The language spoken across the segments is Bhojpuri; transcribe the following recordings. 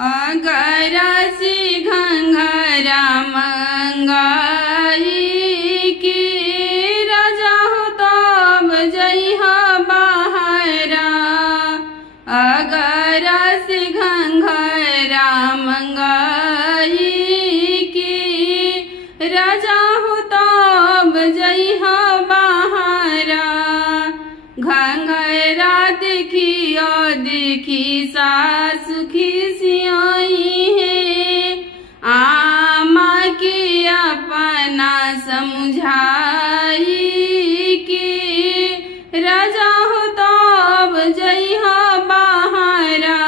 अगर से घंघरा मंगाई की राजा हो तब जइहा बहरा। अगर से घंघरा मंगाई की राजा हो तब जइहा बहरा। घंघरा देखियो देखी सासु खिसियाई है। आमा के अपना समझाई कि राजा हो तब जइहा बहरा।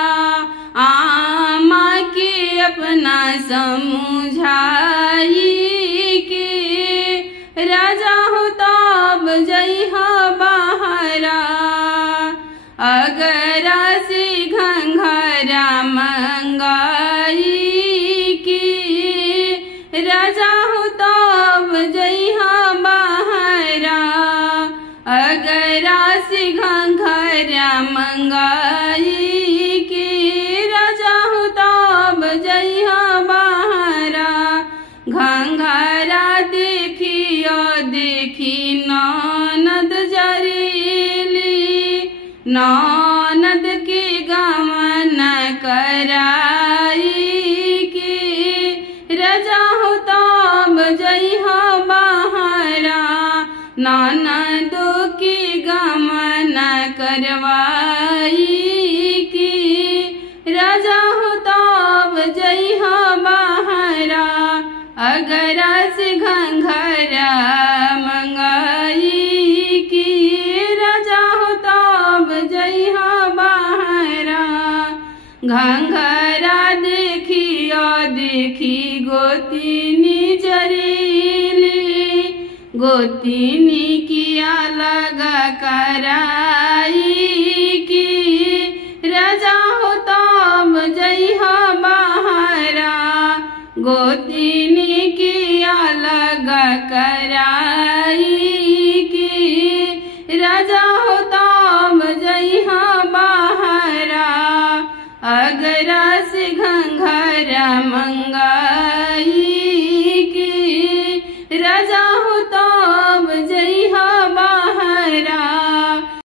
आमा के अपना समझाई कि राजा हो तब जइहा बहरा। अगर से घंघरा मंगाई की राजा हो तब जइहा बहरा। अगर से घंघरा मंगाई की राजा हो तब जइहा बहरा। घंघरा देखियो देखी ननद जरीली। ननद के गमन कराई की राजा हो तब जइहा बहरा। ननद के गमन करवाई की राजा हो तब जइहा बहरा। अगर से घंघरा मंगाई की राजा हो तब जइहा बहरा। घंघरा देखियो देखी गोतिनी जरीली। गोतिनी किया लगा कराई की राजा हो तब जइहा बहरा। गोतिनी किया लगा कराई की राजा हो तब जइहा बहरा। अगर से घंघरा मंगाई की राजा